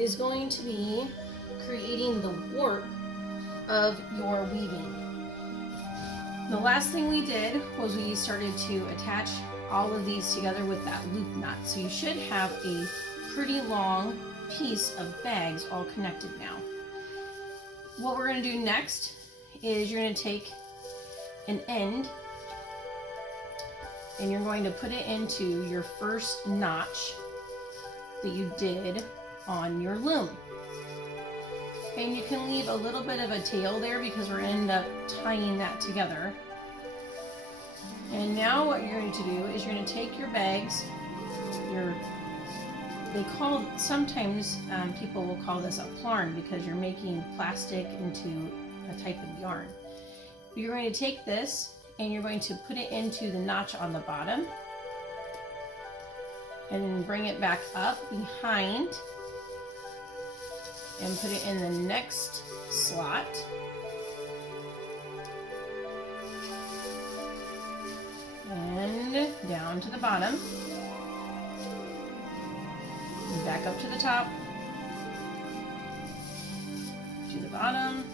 is going to be creating the warp of your weaving. The last thing we did was we started to attach all of these together with that loop knot. So you should have a pretty long piece of bags all connected now. What we're going to do next is you're going to take an end and you're going to put it into your first notch that you did on your loom. And you can leave a little bit of a tail there because we're going to end up tying that together. And now what you're going to do is you're going to take your bags, sometimes people will call this a plarn because you're making plastic into a type of yarn. But you're going to take this and you're going to put it into the notch on the bottom and then bring it back up behind and put it in the next slot. And down to the bottom. And back up to the top. To the bottom.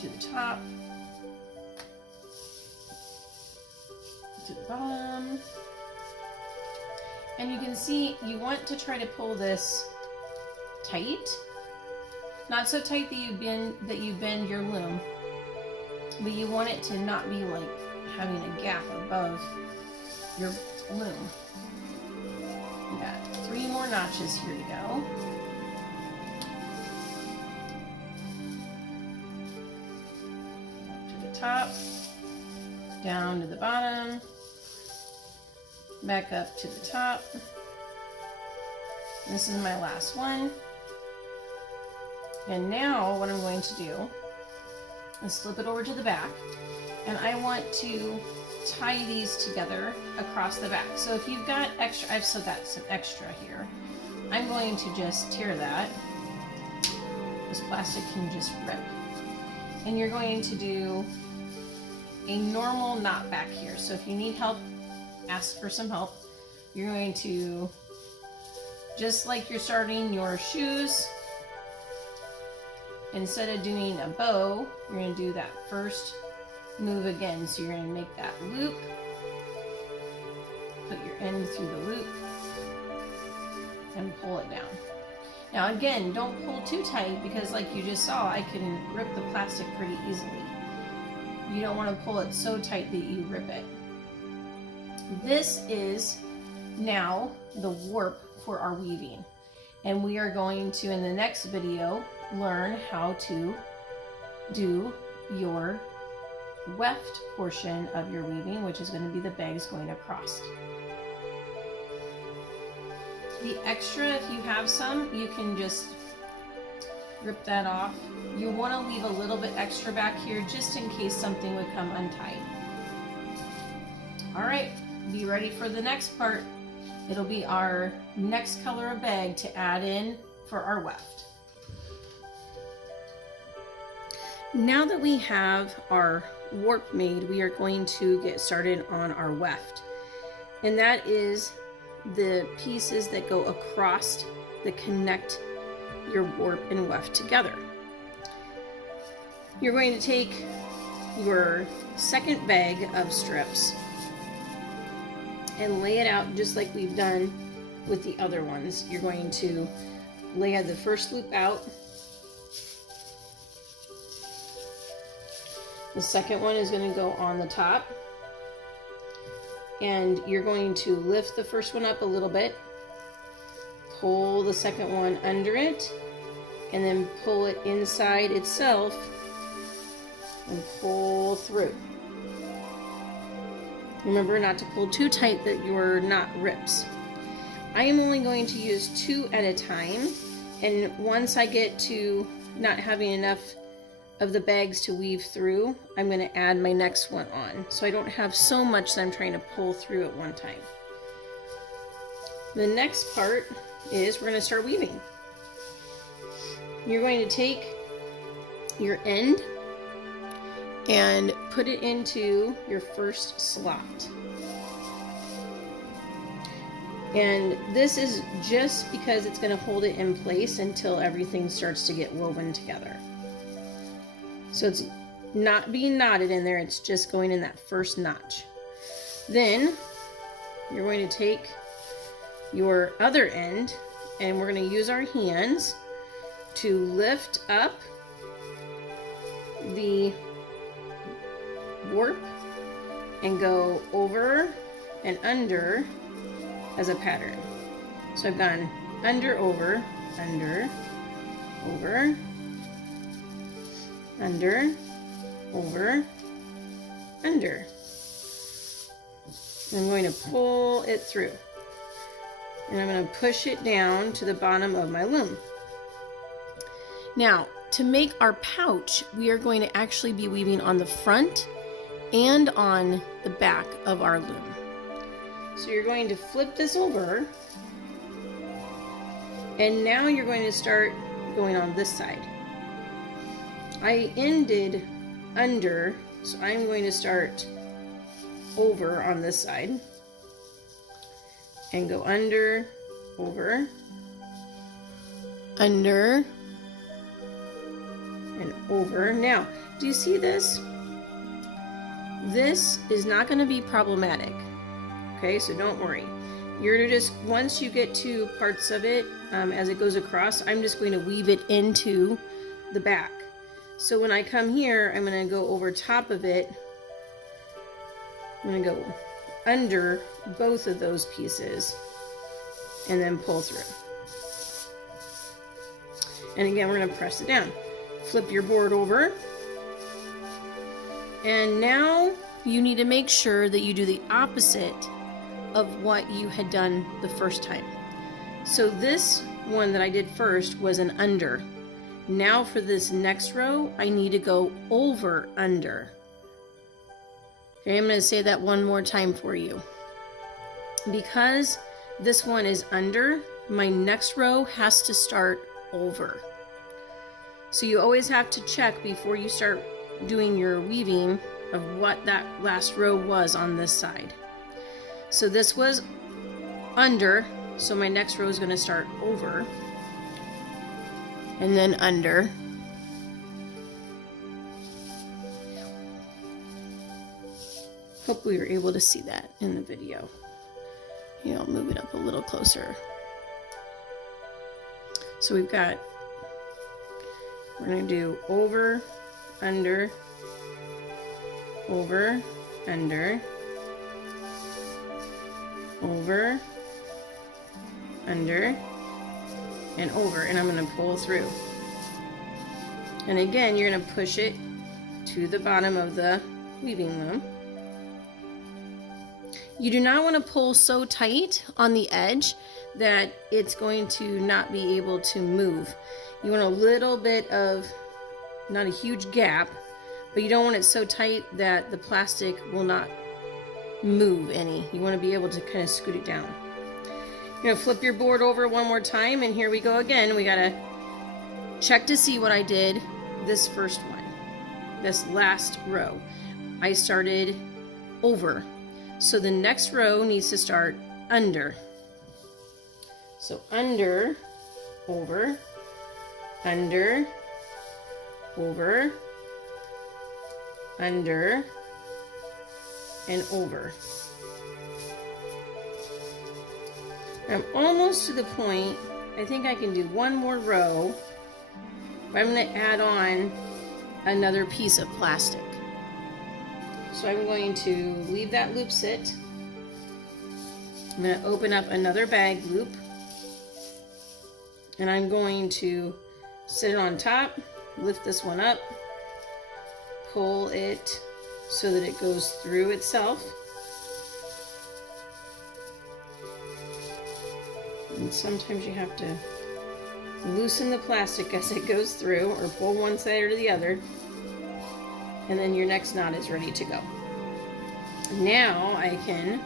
To the top. To the bottom. And you can see you want to try to pull this tight. Not so tight that you bend your loom, but you want it to not be like having a gap above your loom. We got 3 more notches here to go. Up to the top, down to the bottom, back up to the top. This is my last one. And now what I'm going to do is flip it over to the back, and I want to tie these together across the back. So if you've got extra, I've still got some extra here. I'm going to just tear that. This plastic can just rip. And you're going to do a normal knot back here. So if you need help, ask for some help. You're going to, just like you're starting your shoes, instead of doing a bow, you're going to do that first move again. So you're going to make that loop, put your end through the loop, and pull it down. Now again, don't pull too tight because like you just saw, I can rip the plastic pretty easily. You don't want to pull it so tight that you rip it. This is now the warp for our weaving. And we are going to, in the next video, learn how to do your weft portion of your weaving, which is going to be the bags going across. The extra, if you have some, you can just rip that off. You want to leave a little bit extra back here just in case something would come untied. All right, be ready for the next part. It'll be our next color of bag to add in for our weft. Now that we have our warp made, we are going to get started on our weft. And that is the pieces that go across that connect your warp and weft together. You're going to take your second bag of strips and lay it out just like we've done with the other ones. You're going to lay the first loop out. The second one is going to go on the top. And you're going to lift the first one up a little bit, pull the second one under it, and then pull it inside itself and pull through. Remember not to pull too tight that your knot rips. I am only going to use 2 at a time, and once I get to not having enough of the bags to weave through, I'm going to add my next one on, so I don't have so much that I'm trying to pull through at one time. The next part is we're going to start weaving. You're going to take your end and put it into your first slot. And this is just because it's going to hold it in place until everything starts to get woven together. So it's not being knotted in there, it's just going in that first notch. Then you're going to take your other end and we're going to use our hands to lift up the warp and go over and under as a pattern. So I've gone under, over, under, over, under, over, under. I'm going to pull it through. And I'm going to push it down to the bottom of my loom. Now, to make our pouch, we are going to actually be weaving on the front and on the back of our loom. So you're going to flip this over, and now you're going to start going on this side. I ended under, so I'm going to start over on this side and go under, over, under, and over. Now, do you see this? This is not going to be problematic. Okay, so don't worry. You're to just, once you get to parts of it, as it goes across, I'm just going to weave it into the back. So when I come here, I'm going to go over top of it. I'm going to go under both of those pieces and then pull through. And again, we're going to press it down. Flip your board over. And now you need to make sure that you do the opposite of what you had done the first time. So this one that I did first was an under. Now for this next row, I need to go over under. Okay, I'm going to say that one more time for you. Because this one is under, my next row has to start over. So you always have to check before you start doing your weaving of what that last row was on this side. So this was under, so my next row is going to start over and then under. Hope we were able to see that in the video. Yeah, I'll move it up a little closer. So we've got, we're going to do over, under, over, under, over, under, and over, and I'm going to pull through. And again, you're going to push it to the bottom of the weaving loom. You do not want to pull so tight on the edge that it's going to not be able to move. You want a little bit of, not a huge gap, but you don't want it so tight that the plastic will not move any. You want to be able to kind of scoot it down. You're going to flip your board over one more time, and here we go again. We got to check to see what I did this first one, this last row. I started over. So the next row needs to start under. So under, over, under, over, under, and over. I'm almost to the point. I think I can do one more row, but I'm going to add on another piece of plastic. So I'm going to leave that loop sit. I'm going to open up another bag loop, and I'm going to sit it on top, lift this one up, pull it so that it goes through itself. And sometimes you have to loosen the plastic as it goes through, or pull one side or the other, and then your next knot is ready to go. Now I can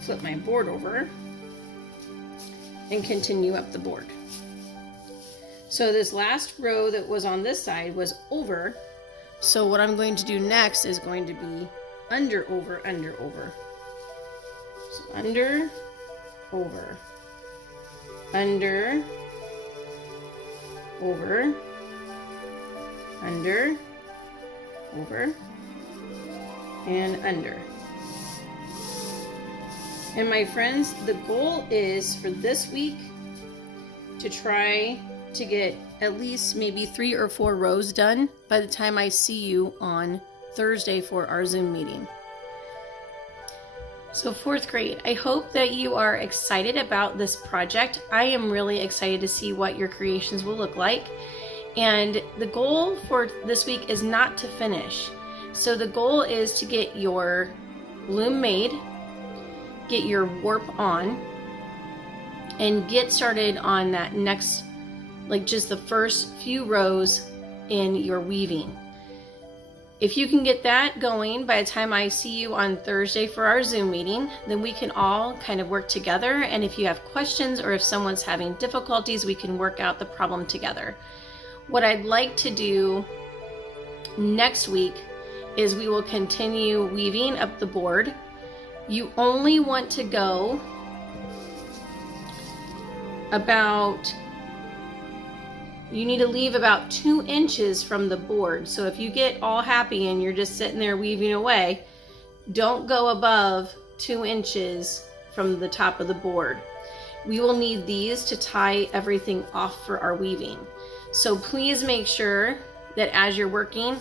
flip my board over and continue up the board. So this last row that was on this side was over. So what I'm going to do next is going to be under, over, under, over. So under, over, under, over, under, over, and under. And my friends, the goal is for this week to try to get at least maybe 3 or 4 rows done by the time I see you on Thursday for our Zoom meeting. So 4th grade, I hope that you are excited about this project. I am really excited to see what your creations will look like. And the goal for this week is not to finish. So the goal is to get your loom made, get your warp on, and get started on that next, like just the first few rows in your weaving. If you can get that going by the time I see you on Thursday for our Zoom meeting, then we can all kind of work together. And if you have questions or if someone's having difficulties, we can work out the problem together. What I'd like to do next week is we will continue weaving up the board. You only want to go about, you need to leave about 2 inches from the board. So if you get all happy and you're just sitting there weaving away, don't go above 2 inches from the top of the board. We will need these to tie everything off for our weaving. So please make sure that as you're working,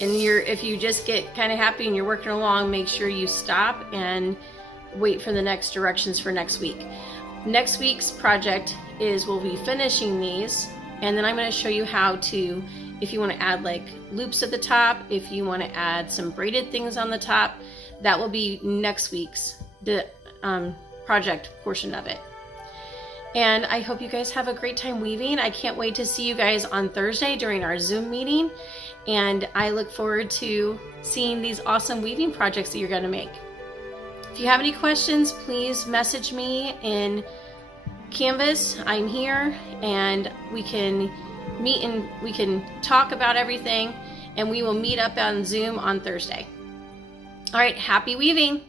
and if you just get kind of happy and you're working along, make sure you stop and wait for the next directions for next week. Next week's project is we'll be finishing these, and then I'm going to show you how to, if you want to add like loops at the top, if you want to add some braided things on the top, that will be next week's project portion of it. And I hope you guys have a great time weaving. I can't wait to see you guys on Thursday during our Zoom meeting. And I look forward to seeing these awesome weaving projects that you're going to make. If you have any questions, please message me in Canvas. I'm here, and we can meet and we can talk about everything, and we will meet up on Zoom on Thursday. All right, happy weaving.